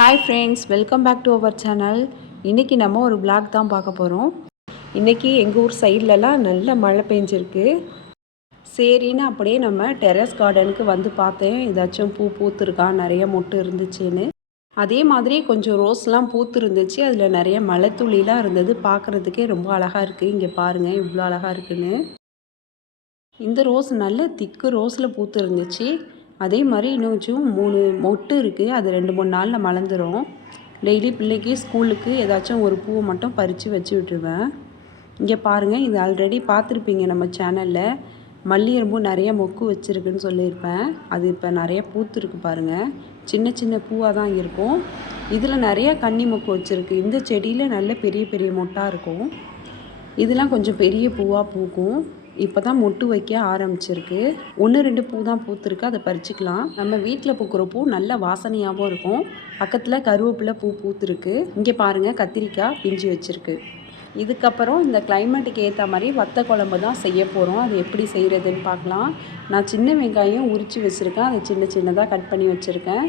Hi friends, welcome back to our channel. இன்றைக்கி நம்ம ஒரு vlog தான் பார்க்க போகிறோம். இன்றைக்கி எங்கள் ஊர் சைட்லலாம் நல்ல மழை பெஞ்சிருக்கு. சரின்னு அப்படியே நம்ம டெரஸ் கார்டனுக்கு வந்து பார்த்தேன், ஏதாச்சும் பூ பூத்துருக்கா, நிறைய மொட்டு இருந்துச்சுன்னு. அதே மாதிரி கொஞ்சம் ரோஸ்லாம் பூத்து இருந்துச்சு, அதில் நிறைய மழை துளிலாம் இருந்தது. பார்க்குறதுக்கே ரொம்ப அழகாக இருக்குது. இங்கே பாருங்கள் இவ்வளோ அழகாக இருக்குன்னு. இந்த ரோஸ் நல்ல திக்கு ரோஸில் பூத்து இருந்துச்சு. அதே மாதிரி இன்னும் 3 மொட்டு இருக்குது. அது 2-3 நாளில் மலர்ந்துடும். டெய்லி பிள்ளைக்கு ஸ்கூலுக்கு ஏதாச்சும் ஒரு பூவை மட்டும் பறித்து வச்சு விட்டுருவேன். இங்கே பாருங்கள், இது ஆல்ரெடி பார்த்துருப்பீங்க நம்ம சேனலில். மல்லிகைப்பூ நிறைய மொக்கு வச்சுருக்குன்னு சொல்லியிருப்பேன். அது இப்போ நிறைய பூத்துருக்கு பாருங்கள். சின்ன சின்ன பூவாக தான் இருக்கும். இதில் நிறைய கன்னி மொக்கு வச்சுருக்கு. இந்த செடியில் நல்ல பெரிய பெரிய மொட்டாக இருக்கும். இதெல்லாம் கொஞ்சம் பெரிய பூவாக பூக்கும். இப்போ தான் மொட்டு வைக்க ஆரம்பிச்சிருக்கு. 1-2 பூ தான் பூத்துருக்கு, அதை பறிச்சுக்கலாம். நம்ம வீட்டில் பூக்கிற பூ நல்ல வாசனையாகவும் இருக்கும். பக்கத்தில் கருவேப்பிலை பூ பூத்துருக்கு. இங்கே பாருங்கள், கத்திரிக்காய் பிஞ்சு வச்சுருக்கு. இதுக்கப்புறம் இந்த கிளைமேட்டுக்கு ஏற்ற மாதிரி வத்த குழம்பு தான் செய்ய போகிறோம். அது எப்படி செய்கிறதுன்னு பார்க்கலாம். நான் சின்ன வெங்காயம் உரித்து வச்சுருக்கேன், அதை சின்ன சின்னதாக கட் பண்ணி வச்சுருக்கேன்.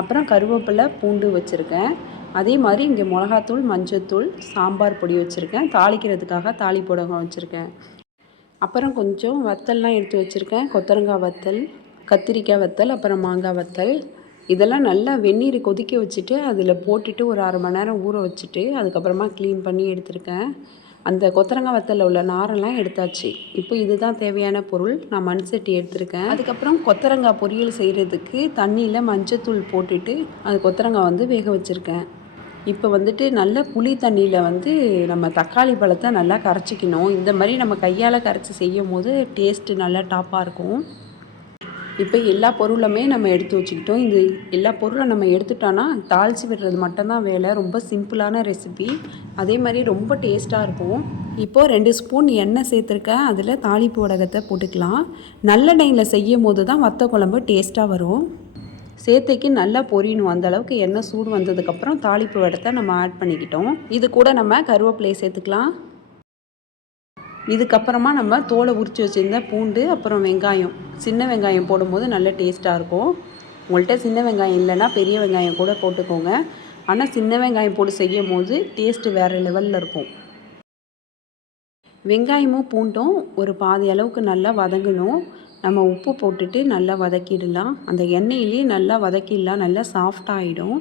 அப்புறம் கருவேப்பிலை பூண்டு வச்சுருக்கேன். அதே மாதிரி இங்கே மிளகாத்தூள், மஞ்சத்தூள், சாம்பார் பொடி வச்சுருக்கேன். தாளிக்கிறதுக்காக தாளிப்புடகம் வச்சுருக்கேன். அப்புறம் கொஞ்சம் வத்தல்லாம் எடுத்து வச்சுருக்கேன். கொத்தரங்காய் வத்தல், கத்திரிக்காய் வத்தல், அப்புறம் மாங்காய் வத்தல். இதெல்லாம் நல்லா வெந்நீர் கொதிக்க வச்சுட்டு அதில் போட்டுட்டு ஒரு 1/2 மணி நேரம் ஊற வச்சுட்டு அதுக்கப்புறமா க்ளீன் பண்ணி எடுத்திருக்கேன். அந்த கொத்தரங்காய் வத்தலில் உள்ள நாரெல்லாம் எடுத்தாச்சு. இப்போ இதுதான் தேவையான பொருள். நான் மண் சட்டி எடுத்திருக்கேன். அதுக்கப்புறம் கொத்தரங்காய் பொரியல் செய்கிறதுக்கு தண்ணியில் மஞ்சத்தூள் போட்டுட்டு அது கொத்தரங்காய் வந்து வேக வச்சுருக்கேன். இப்போ வந்துட்டு நல்ல புளி தண்ணியில் நம்ம தக்காளி பழத்தை நல்லா கரைச்சிக்கணும். இந்த மாதிரி நம்ம கையால் கரைச்சி செய்யும் போது டேஸ்ட்டு நல்லா டாப்பாக இருக்கும். இப்போ எல்லா பொருளுமே நம்ம எடுத்து வச்சுக்கிட்டோம். இது எல்லா பொருளும் நம்ம எடுத்துட்டோன்னா தாளித்து விடுறது மட்டும்தான் வேலை. ரொம்ப சிம்பிளான ரெசிபி, அதே மாதிரி ரொம்ப டேஸ்ட்டாக இருக்கும். இப்போது 2 ஸ்பூன் எண்ணெய் சேர்த்துருக்கேன். அதில் தாளிப்பு வடகத்தை போட்டுக்கலாம். நல்லெண்ணெயில் செய்யும் போது தான் வத்த குழம்பு டேஸ்ட்டாக வரும். சேர்த்தைக்கு நல்லா பொரியணும். அந்தளவுக்கு எண்ணெய் சூடு வந்ததுக்கப்புறம் தாளிப்பு வடத்தை நம்ம ஆட் பண்ணிக்கிட்டோம். இது கூட நம்ம கருவேப்பிலையை சேர்த்துக்கலாம். இதுக்கப்புறமா நம்ம தோலை உரித்து வச்சுருந்த பூண்டு, அப்புறம் வெங்காயம், சின்ன வெங்காயம் போடும்போது நல்ல டேஸ்ட்டாக இருக்கும். உங்கள்கிட்ட சின்ன வெங்காயம் இல்லைன்னா பெரிய வெங்காயம் கூட போட்டுக்கோங்க. ஆனால் சின்ன வெங்காயம் போட்டு செய்யும் போது டேஸ்ட்டு வேறு லெவலில் இருக்கும். வெங்காயமும் பூண்டும் ஒரு பாதி அளவுக்கு நல்லா வதங்கணும். நம்ம உப்பு போட்டுட்டு நல்லா வதக்கிடலாம். அந்த எண்ணெயிலே நல்லா வதக்கிடலாம். நல்லா சாஃப்டாகிடும்.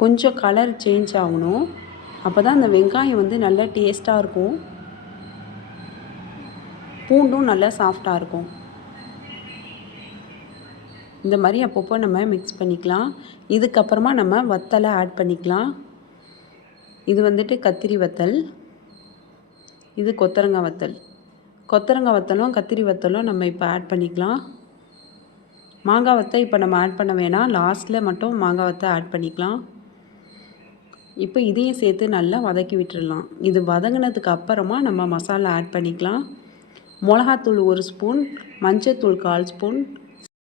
கொஞ்சம் கலர் சேஞ்ச் ஆகணும். அப்போ தான் அந்த வெங்காயம் வந்து நல்லா டேஸ்ட்டாக இருக்கும். பூண்டும் நல்லா சாஃப்டாக இருக்கும். இந்த மாதிரி அப்பப்போ நம்ம மிக்ஸ் பண்ணிக்கலாம். இதுக்கப்புறமா நம்ம வத்தலை ஆட் பண்ணிக்கலாம். இது வந்துட்டு கத்திரி வத்தல், இது கொத்தரங்காய் வத்தல். கொத்தரங்காய் வத்தலும் கத்திரி வத்தலும் நம்ம இப்போ ஆட் பண்ணிக்கலாம். மாங்காய் வத்தல் இப்போ நம்ம ஆட் பண்ண வேணாம், லாஸ்ட்டில் மட்டும் மாங்காய் வத்தல் ஆட் பண்ணிக்கலாம். இப்போ இதையும் சேர்த்து நல்லா வதக்கி விட்டுடலாம். இது வதங்கினதுக்கு அப்புறமா நம்ம மசாலா ஆட் பண்ணிக்கலாம். மிளகாத்தூள் 1 ஸ்பூன், மஞ்சத்தூள் 1/4 ஸ்பூன்,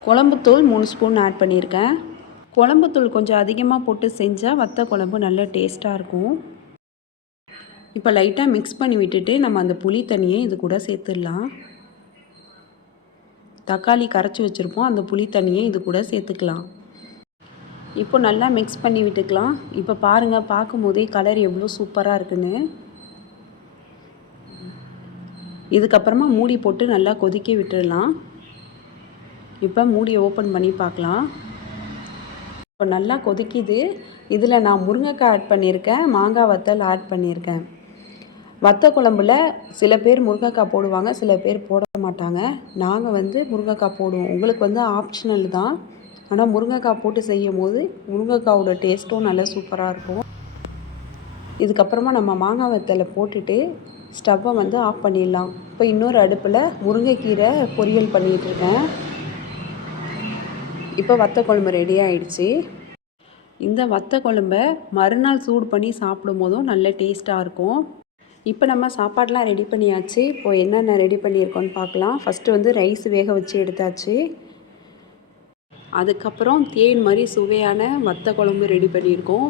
குழம்புத்தூள் 3 ஸ்பூன் ஆட் பண்ணியிருக்கேன். குழம்புத்தூள் கொஞ்சம் அதிகமாக போட்டு செஞ்சால் வத்த குழம்பு நல்ல டேஸ்ட்டாக இருக்கும். இப்போ லைட்டாக மிக்ஸ் பண்ணி விட்டுட்டு நம்ம அந்த புளி தண்ணியை இது கூட சேர்த்துடலாம். தக்காளி கரைச்சி வச்சுருப்போம், அந்த புளி தண்ணியை இது கூட சேர்த்துக்கலாம். இப்போ நல்லா மிக்ஸ் பண்ணி விட்டுக்கலாம். இப்போ பாருங்கள், பார்க்கும்போதே கலர் எவ்வளோ சூப்பராக இருக்குன்னு. இதுக்கப்புறமா மூடி போட்டு நல்லா கொதிக்க விட்டுடலாம். இப்போ மூடியை ஓப்பன் பண்ணி பார்க்கலாம். இப்போ நல்லா கொதிக்குது. இதில் நான் முருங்கைக்காய் ஆட் பண்ணியிருக்கேன், மாங்காய் வத்தல் ஆட் பண்ணியிருக்கேன். வத்த குழம்புல சில பேர் முருங்கைக்காய் போடுவாங்க, சில பேர் போட மாட்டாங்க. நாங்கள் வந்து முருங்கைக்காய் போடுவோம். உங்களுக்கு வந்து ஆப்ஷனல் தான். ஆனால் முருங்கைக்காய் போட்டு செய்யும் போது முருங்கைக்காவோட டேஸ்ட்டும் நல்லா சூப்பராக இருக்கும். இதுக்கப்புறமா நம்ம மாங்காய் வத்தலை போட்டுட்டு ஸ்டவ்வை வந்து ஆஃப் பண்ணிடலாம். இப்போ இன்னொரு அடுப்பில் முருங்கைக்கீரை பொரியல் பண்ணிகிட்ருக்கேன். இப்போ வத்த குழம்பு ரெடி ஆகிடுச்சு. இந்த வத்த குழம்பை மறுநாள் சூடு பண்ணி சாப்பிடும் போதும் நல்ல டேஸ்ட்டாக இருக்கும். இப்போ நம்ம சாப்பாடெலாம் ரெடி பண்ணியாச்சு. இப்போது என்னென்ன ரெடி பண்ணியிருக்கோன்னு பார்க்கலாம். ஃபஸ்ட்டு வந்து ரைஸ் வேக வச்சு எடுத்தாச்சு. அதுக்கப்புறம் தேன் மாதிரி சுவையான வத்த குழம்பு ரெடி பண்ணியிருக்கோம்.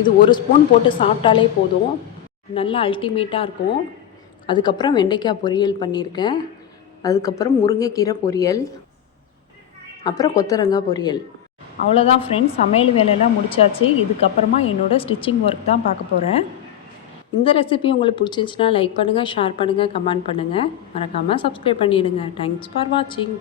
இது 1 ஸ்பூன் போட்டு சாப்பிட்டாலே போதும், நல்லா அல்டிமேட்டாக இருக்கும். அதுக்கப்புறம் வெண்டைக்காய் பொரியல் பண்ணியிருக்கேன். அதுக்கப்புறம் முருங்கைக்கீரை பொரியல். அப்புறம் கொத்தவரங்காய் பொரியல். அவ்வளோதான் ஃப்ரெண்ட்ஸ், சமையல் வேலையெல்லாம் முடிச்சாச்சு. இதுக்கப்புறமா என்னோடய ஸ்டிச்சிங் ஒர்க் தான் பார்க்க போகிறேன். இந்த ரெசிபி உங்களுக்கு பிடிச்சிருந்துச்சுன்னா லைக் பண்ணுங்கள், ஷேர் பண்ணுங்கள், கமெண்ட் பண்ணுங்கள். மறக்காமல் சப்ஸ்கிரைப் பண்ணிவிடுங்க. தேங்க்ஸ் ஃபார் வாட்சிங்.